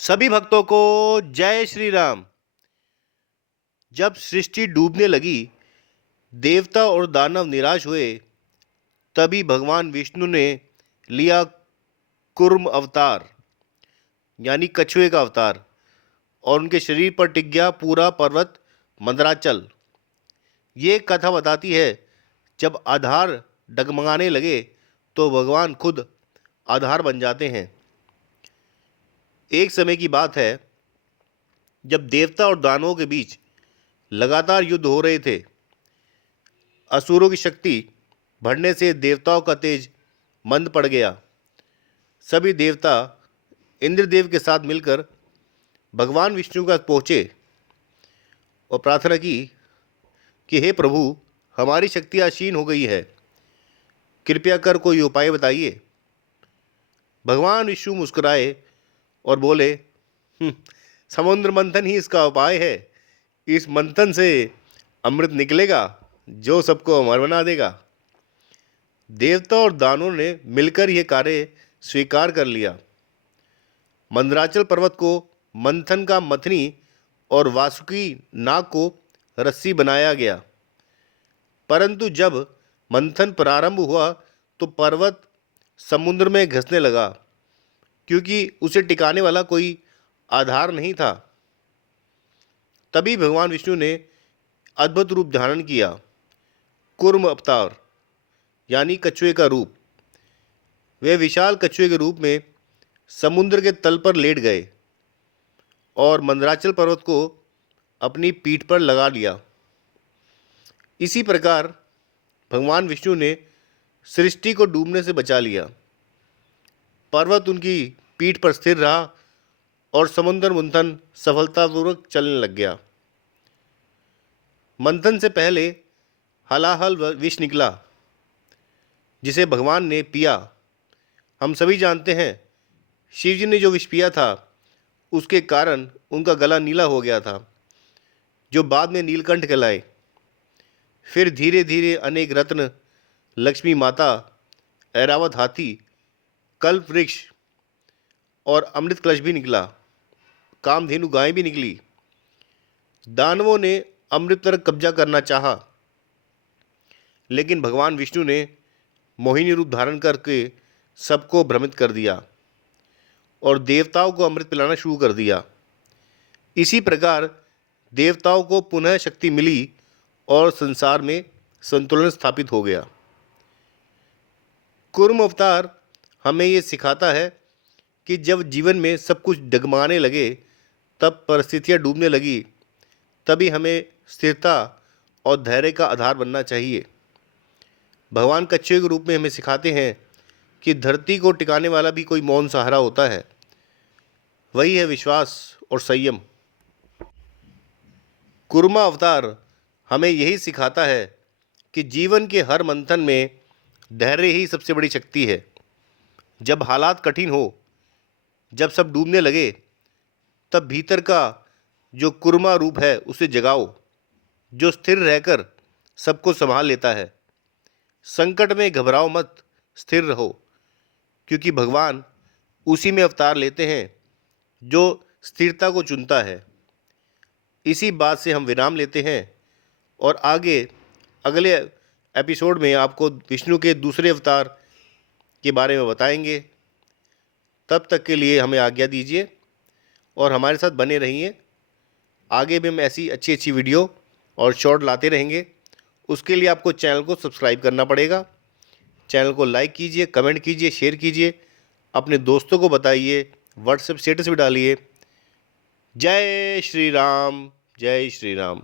सभी भक्तों को जय श्री राम। जब सृष्टि डूबने लगी, देवता और दानव निराश हुए, तभी भगवान विष्णु ने लिया कुर्म अवतार, यानी कछुए का अवतार, और उनके शरीर पर टिक गया पूरा पर्वत मंदराचल। ये कथा बताती है, जब आधार डगमगाने लगे तो भगवान खुद आधार बन जाते हैं। एक समय की बात है, जब देवता और दानवों के बीच लगातार युद्ध हो रहे थे। असुरों की शक्ति बढ़ने से देवताओं का तेज मंद पड़ गया। सभी देवता इंद्रदेव के साथ मिलकर भगवान विष्णु के पास पहुँचे और प्रार्थना की कि हे प्रभु, हमारी शक्ति क्षीण हो गई है, कृपया कर कोई उपाय बताइए। भगवान विष्णु मुस्कुराए और बोले, समुद्र मंथन ही इसका उपाय है। इस मंथन से अमृत निकलेगा जो सबको अमर बना देगा। देवता और दानवों ने मिलकर यह कार्य स्वीकार कर लिया। मंदराचल पर्वत को मंथन का मथनी और वासुकी नाग को रस्सी बनाया गया। परंतु जब मंथन प्रारंभ हुआ तो पर्वत समुद्र में घिसने लगा, क्योंकि उसे टिकाने वाला कोई आधार नहीं था। तभी भगवान विष्णु ने अद्भुत रूप धारण किया, कूर्म अवतार, यानी कछुए का रूप। वे विशाल कछुए के रूप में समुद्र के तल पर लेट गए और मंदराचल पर्वत को अपनी पीठ पर लगा लिया। इसी प्रकार भगवान विष्णु ने सृष्टि को डूबने से बचा लिया। पर्वत उनकी पीठ पर स्थिर रहा और समुद्र मंथन सफलतापूर्वक चलने लग गया। मंथन से पहले हलाहल विष निकला, जिसे भगवान ने पिया। हम सभी जानते हैं, शिव जी ने जो विष पिया था उसके कारण उनका गला नीला हो गया था, जो बाद में नीलकंठ कहलाए। फिर धीरे धीरे अनेक रत्न, लक्ष्मी माता, ऐरावत हाथी, कल्प वृक्ष और अमृत कलश भी निकला। कामधेनु गाय भी निकली। दानवों ने अमृत पर कब्जा करना चाहा, लेकिन भगवान विष्णु ने मोहिनी रूप धारण करके सबको भ्रमित कर दिया और देवताओं को अमृत पिलाना शुरू कर दिया। इसी प्रकार देवताओं को पुनः शक्ति मिली और संसार में संतुलन स्थापित हो गया। कूर्म अवतार हमें ये सिखाता है कि जब जीवन में सब कुछ डगमगाने लगे, तब परिस्थितियाँ डूबने लगी, तभी हमें स्थिरता और धैर्य का आधार बनना चाहिए। भगवान कछुए के रूप में हमें सिखाते हैं कि धरती को टिकाने वाला भी कोई मौन सहारा होता है। वही है विश्वास और संयम। कुर्मा अवतार हमें यही सिखाता है कि जीवन के हर मंथन में धैर्य ही सबसे बड़ी शक्ति है। जब हालात कठिन हो, जब सब डूबने लगे, तब भीतर का जो कुर्मा रूप है उसे जगाओ, जो स्थिर रहकर सबको संभाल लेता है। संकट में घबराओ मत, स्थिर रहो, क्योंकि भगवान उसी में अवतार लेते हैं जो स्थिरता को चुनता है। इसी बात से हम विराम लेते हैं और आगे अगले एपिसोड में आपको विष्णु के दूसरे अवतार के बारे में बताएंगे। तब तक के लिए हमें आज्ञा दीजिए और हमारे साथ बने रहिए। आगे भी हम ऐसी अच्छी अच्छी वीडियो और शॉर्ट लाते रहेंगे। उसके लिए आपको चैनल को सब्सक्राइब करना पड़ेगा। चैनल को लाइक कीजिए, कमेंट कीजिए, शेयर कीजिए, अपने दोस्तों को बताइए, व्हाट्सएप स्टेटस भी डालिए। जय श्री राम, जय श्री राम।